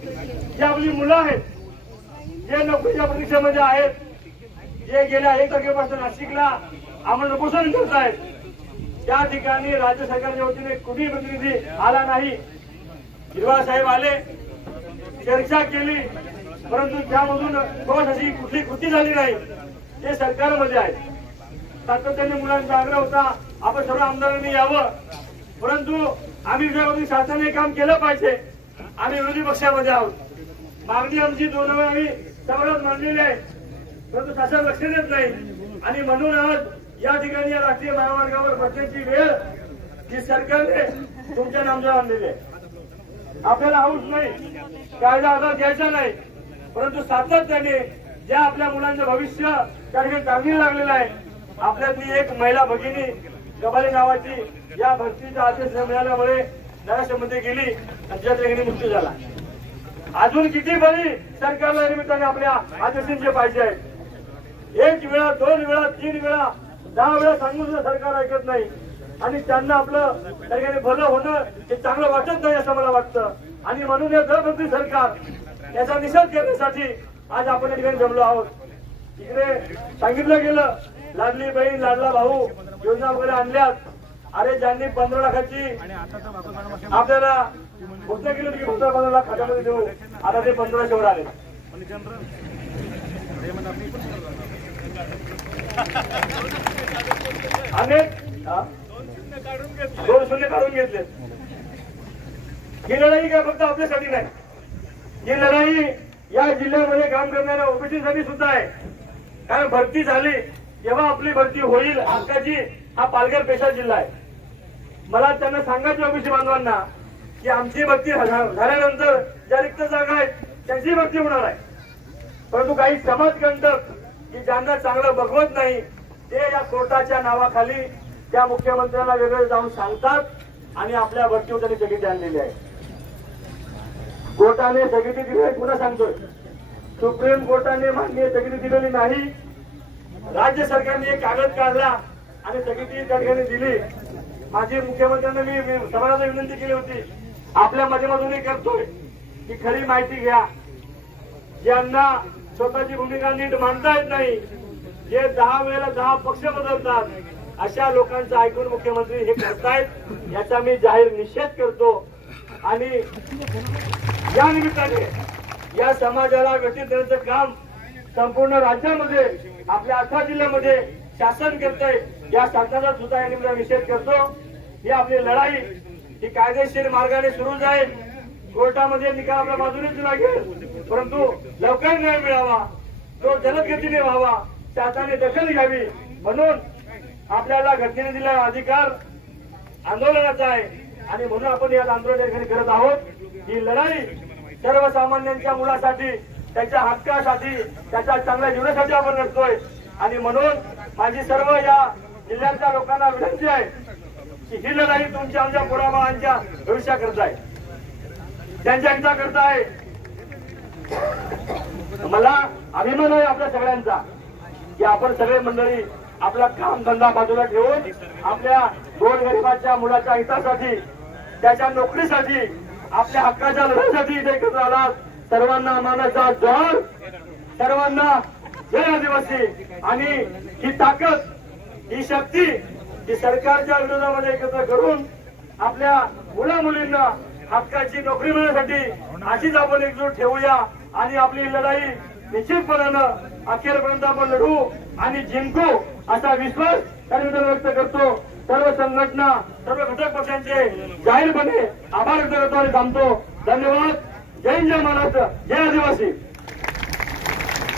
जी आपली मुलं आहेत, जे नोकरीच्या प्रतीक्षेमध्ये आहेत, जे गेल्या 1 तारखेपासून नाशिकला आम्हाला उपोषण करत आहेत, त्या ठिकाणी राज्य सरकारच्या वतीने कुठेही प्रतिनिधी आला नाही. हिरवाळ साहेब आले, चर्चा केली, परंतु त्यामधून ठोस अशी कुठली कृती झाली नाही. ते सरकारमध्ये आहे. सातत्याने मुलांचा आग्रह होता आपण सर्व आमदारांनी यावं, परंतु आम्ही विभागामध्ये शासनाने काम केलं पाहिजे. आम्ही विरोधी पक्षामध्ये आहोत. मागणी आमची 2 वेळा आम्ही सभागृहात मांडलेली आहे, परंतु शासन लक्ष देत नाही. आणि म्हणून आज या ठिकाणी या राष्ट्रीय महामार्गावर बसण्याची वेळ ही सरकारने तुमच्या नामवर आणलेली आहे. आपल्याला हाऊस नाही, कायदा आधार द्यायचा नाही, परंतु सातत्याने ज्या आपल्या मुलांचं भविष्य त्या ठिकाणी चांगली लागलेलं आहे. आपल्यातली एक महिला भगिनी गबाली नावाची या भरतीचा आदेश मिळाल्यामुळे नराशामध्ये गेली आणि त्या ठिकाणी मृत्यू झाला. अजून किती बळी सरकारला निमित्ताने आपल्या आदेशांचे पाहिजे आहेत. 1 वेळा 2 वेळा 3 वेळा 10 वेळा सांगून सुद्धा सरकार ऐकत नाही आणि त्यांना आपलं त्या ठिकाणी भलं होणं हे चांगलं वाटत नाही असं मला वाटतं. आणि म्हणून हे दरपंथी सरकार याचा निषेध करण्यासाठी आज आपण या ठिकाणी जमलो आहोत. इकडे सांगितलं गेलं लाडली बहीण लाडला भाऊ योजना वगैरे आणल्यात. अरे ज्यांनी 15 लाखाची आपल्याला घोषणा केली की 15 लाख खात्यामध्ये देऊ, आता ते 1500 वर आले. अनेक 2 शून्य काढून घेतले. ही लढाई काय फक्त आपल्यासाठी नाही, ही लढाई या जिल्ह्यामध्ये काम करणाऱ्या ओबीसीसाठी सुद्धा आहे. कारण भरती झाली जेव्हा आपली भरती होईल हक्काची, हा पालघर पेशा जिल्हा आहे. मला त्यांना सांगायचं ओबीसी बांधवांना की आमची भरती झाल्यानंतर ज्या रिक्त जागा आहेत त्यांची भरती होणार आहे. परंतु काही समाजकंटक की ज्यांना चांगलं बघवत नाही ते या कोर्टाच्या नावाखाली त्या मुख्यमंत्र्यांना वेगळे जाऊन सांगतात आणि आपल्या भरतीवर त्यांनी स्थगिती आणलेली आहे. कोर्टाने स्थगिती दिली, पुन्हा सांगतोय, सुप्रीम कोर्टाने मान्य स्थगिती दिलेली नाही. राज्य सरकारने एक कागद काढला आणि स्थगिती त्या ठिकाणी दिली. माझी मुख्यमंत्र्यांना मी सभागृहात विनंती केली होती, आपल्या माध्यमातूनही करतोय की खरी माहिती घ्या. ज्यांना स्वतःची भूमिका नीट मांडता येत नाही, जे 10 वेळेला 10 पक्ष बदलतात, अशा लोकांचं ऐकून मुख्यमंत्री हे करतायत, याचा मी जाहीर निषेध करतो. आणि या निमित्ताने या समाजाला गती देण्याचं काम संपूर्ण राज्यामध्ये आपल्या 18 जिल्ह्यामध्ये शासन करतंय. या शासनाचा सुद्धा या निमित्ताने निषेध करतो. ही आपली लढाई ही कायदेशीर मार्गाने सुरू जाईल. कोर्टामध्ये निकाल आपल्या बाजूनेच लागेल, परंतु लवकर न्याय मिळावा, तो जलद गतीने व्हावा, शासनाने दखल घ्यावी. म्हणून आपल्याला घटनेने दिलेला अधिकार आंदोलनाचा आहे आणि म्हणून आपण या आंदोलन करत आहोत. ही लढाई सर्वसामान्यांच्या मुलासाठी, त्याच्या हक्कासाठी, त्याच्या चांगल्या जीवनासाठी आपण लढतोय. आणि म्हणून माझी सर्व या जिल्ह्यातल्या लोकांना विनंती आहे की ही लढाई तुमच्या आमच्या पुराबाळांच्या भविष्याकरता आहे, त्यांच्या हिताकरता आहे. मला अभिमान आहे आपल्या सगळ्यांचा की आपण सगळे मंडळी आपला काम धंदा बाजूला ठेवून आपल्या गोरगरिबाच्या मुलाच्या हितासाठी, त्याच्या नोकरीसाठी, आपल्या हक्काच्या लढ्यासाठी इथे एकत्र आलात. सर्वांना मानाचा जोर, सर्वांना जय आदिवासी. आणि ही ताकद, ही शक्ती ही सरकारच्या विरोधामध्ये एकत्र करून आपल्या मुला मुलींना हक्काची नोकरी मिळण्यासाठी अशीच आपण एकजूट ठेवूया आणि आपली लढाई निश्चितपणानं अखेरपर्यंत आपण लढू आणि जिंकू असा विश्वास त्यानिमित्ताने व्यक्त करतो. सर्व संघटना, सर्व घटक पक्षांचे जाहीरपणे आभार व्यक्त करतो आणि थांबतो. धन्यवाद. जय जय महाराष्ट्र, जय आदिवासी.